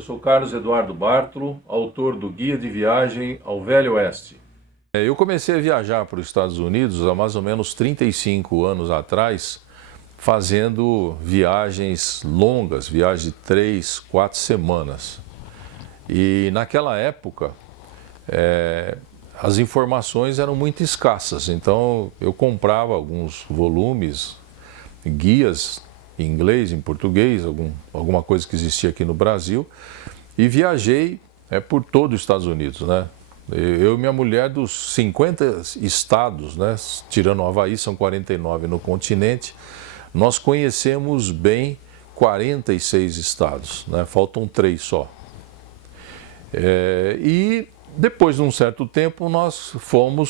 Eu sou Carlos Eduardo Bartolo, autor do Guia de Viagem ao Velho Oeste. Eu comecei a viajar para os Estados Unidos há mais ou menos 35 anos atrás, fazendo viagens longas, viagens de 3, 4 semanas. E naquela época, as informações eram muito escassas, então eu comprava alguns volumes, guias em inglês, em português, alguma coisa que existia aqui no Brasil, e viajei por todo os Estados Unidos, né? Eu e minha mulher, dos 50 estados, né, tirando o Havaí, são 49 no continente, nós conhecemos bem 46 estados, né? Faltam 3 só. E depois de um certo tempo nós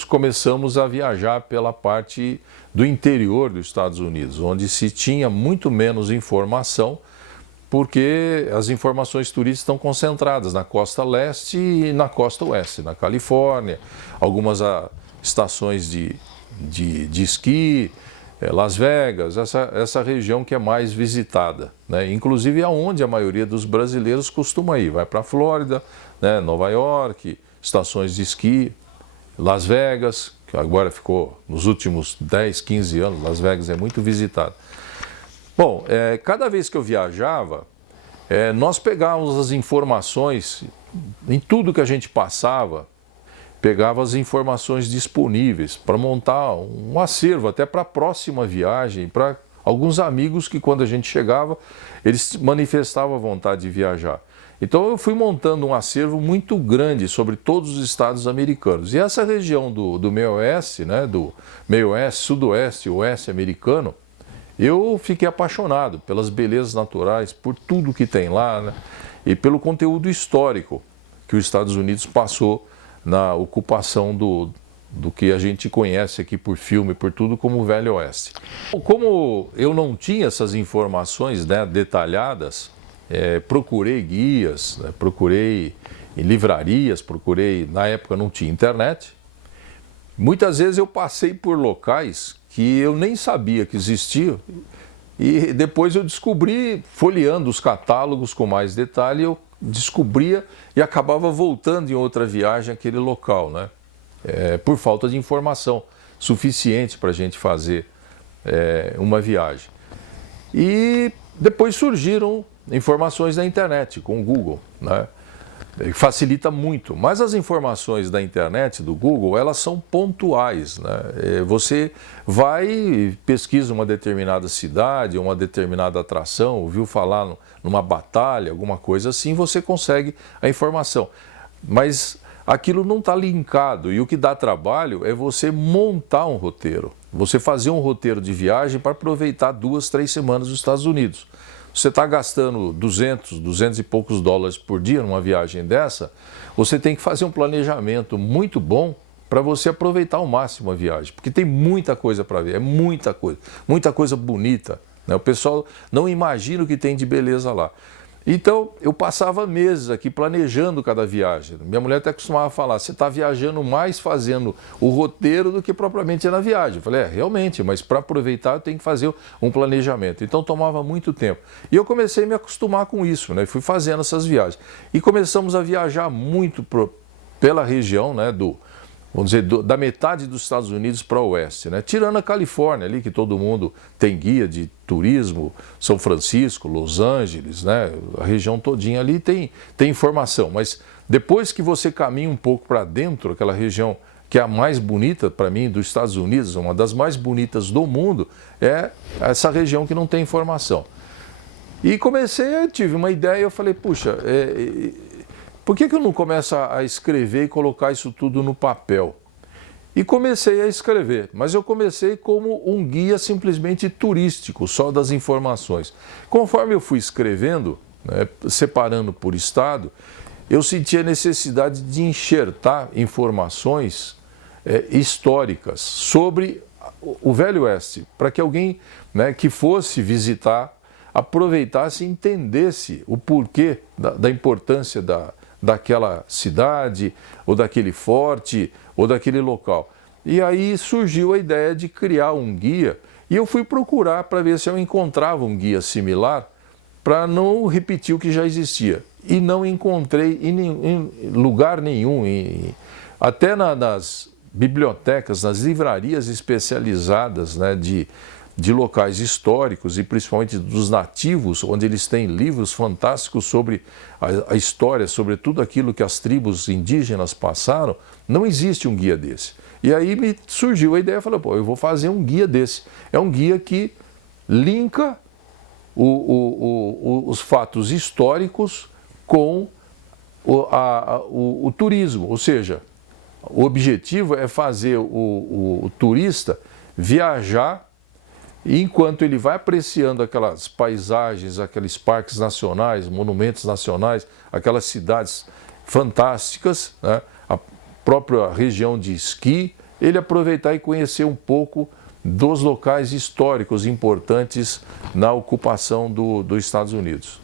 começamos a viajar pela parte do interior dos Estados Unidos, onde se tinha muito menos informação, porque as informações turísticas estão concentradas na costa leste e na costa oeste, na Califórnia, algumas estações de esqui, Las Vegas, essa região que é mais visitada, né? Inclusive é onde a maioria dos brasileiros costuma ir, vai para a Flórida, né? Nova York, estações de esqui, Las Vegas, que agora ficou nos últimos 10, 15 anos, Las Vegas é muito visitada. Bom, cada vez que eu viajava, nós pegávamos as informações, em tudo que a gente passava, pegava as informações disponíveis para montar um acervo até para a próxima viagem, para alguns amigos que quando a gente chegava, eles manifestavam a vontade de viajar. Então eu fui montando um acervo muito grande sobre todos os estados americanos. E essa região do meio oeste, né, do meio oeste, sudoeste, oeste americano, eu fiquei apaixonado pelas belezas naturais, por tudo que tem lá, né, e pelo conteúdo histórico que os Estados Unidos passou na ocupação do que a gente conhece aqui por filme, por tudo, como o Velho Oeste. Como eu não tinha essas informações, né, detalhadas, procurei guias, né, procurei em livrarias, na época não tinha internet. Muitas vezes eu passei por locais que eu nem sabia que existiam e depois eu descobri, folheando os catálogos com mais detalhe, eu descobria e acabava voltando em outra viagem àquele local, né? Por falta de informação suficiente para a gente fazer uma viagem. E depois surgiram informações da internet, com o Google, né? Facilita muito, mas as informações da internet, do Google, elas são pontuais, né? Você vai e pesquisa uma determinada cidade, uma determinada atração, ouviu falar numa batalha, alguma coisa assim, você consegue a informação. Mas aquilo não está linkado e o que dá trabalho é você montar um roteiro, você fazer um roteiro de viagem para aproveitar 2, 3 semanas nos Estados Unidos. Você está gastando 200 e poucos dólares por dia numa viagem dessa, você tem que fazer um planejamento muito bom para você aproveitar ao máximo a viagem, porque tem muita coisa para ver, muita coisa bonita, né? O pessoal não imagina o que tem de beleza lá. Então, eu passava meses aqui planejando cada viagem. Minha mulher até costumava falar, você está viajando mais fazendo o roteiro do que propriamente na viagem. Eu falei, realmente, mas para aproveitar eu tenho que fazer um planejamento. Então, tomava muito tempo. E eu comecei a me acostumar com isso, né? Fui fazendo essas viagens. E começamos a viajar muito pela região, né, vamos dizer, da metade dos Estados Unidos para o oeste, né? Tirando a Califórnia ali, que todo mundo tem guia de turismo, São Francisco, Los Angeles, né? A região todinha ali tem informação, mas depois que você caminha um pouco para dentro, aquela região que é a mais bonita para mim dos Estados Unidos, uma das mais bonitas do mundo, é essa região que não tem informação. E tive uma ideia, eu falei, puxa, por que eu não começo a escrever e colocar isso tudo no papel? E comecei a escrever, mas eu comecei como um guia simplesmente turístico, só das informações. Conforme eu fui escrevendo, né, separando por estado, eu senti a necessidade de enxertar informações históricas sobre o Velho Oeste, para que alguém, né, que fosse visitar aproveitasse e entendesse o porquê da importância daquela cidade, ou daquele forte, ou daquele local. E aí surgiu a ideia de criar um guia, e eu fui procurar para ver se eu encontrava um guia similar, para não repetir o que já existia. e não encontrei em lugar nenhum, até nas bibliotecas, nas livrarias especializadas, né, de locais históricos e principalmente dos nativos, onde eles têm livros fantásticos sobre a história, sobre tudo aquilo que as tribos indígenas passaram, não existe um guia desse. E aí me surgiu a ideia, falei, pô, eu vou fazer um guia desse. É um guia que linka os fatos históricos com o turismo, ou seja, o objetivo é fazer o turista viajar e enquanto ele vai apreciando aquelas paisagens, aqueles parques nacionais, monumentos nacionais, aquelas cidades fantásticas, né, a própria região de esqui, ele aproveitar e conhecer um pouco dos locais históricos importantes na ocupação dos Estados Unidos.